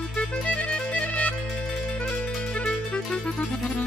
Thank you.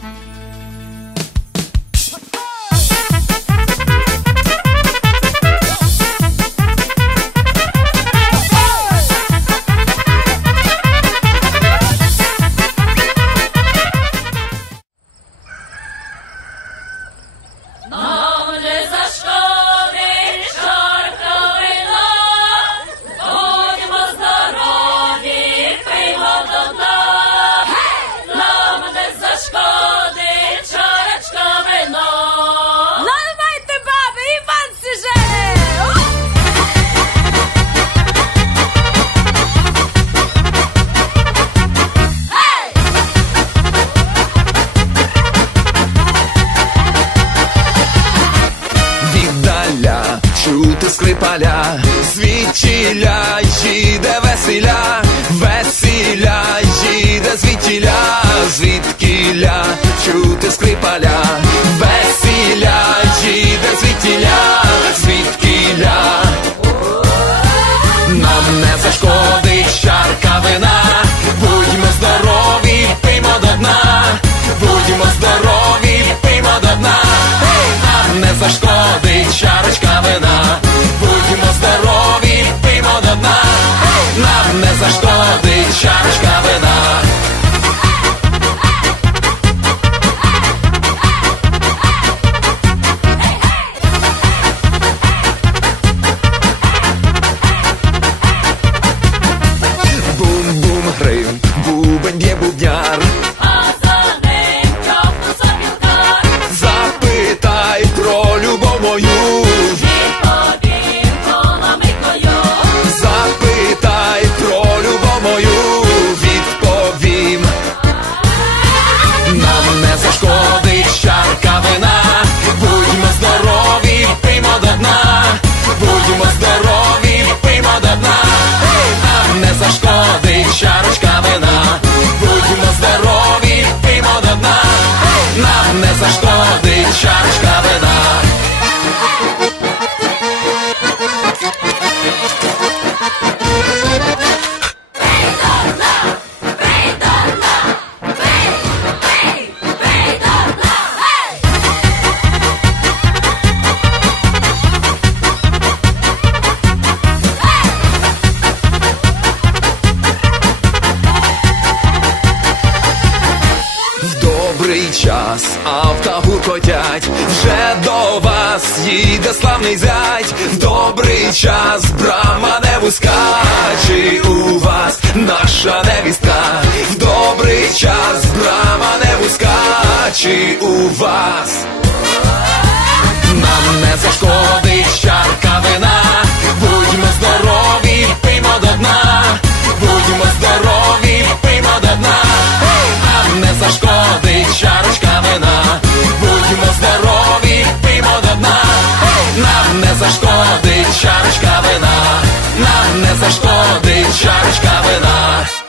Чути скрипаля, звідтіля їде весіля, весіля їде звідтіля, звідкіля чути скрипаля, весіля їде звідтіля, звідкіля. Нам не зашкодить чарка вина, будьмо здорові, пиймо до дна, будьмо здорові, пиймо до дна, нам не зашкодить чарочка вина, нам что ты чашка вина. Бум-бум грим, бубен б'є бубняр. Час. Авто вже до вас їде славний зять, в добрий час брама не вузька, чи у вас наша невістка, в добрий час брама не вузька, чи у вас нам не зашкодить, чарочка вина, нам не зашкодить, чарочка вина.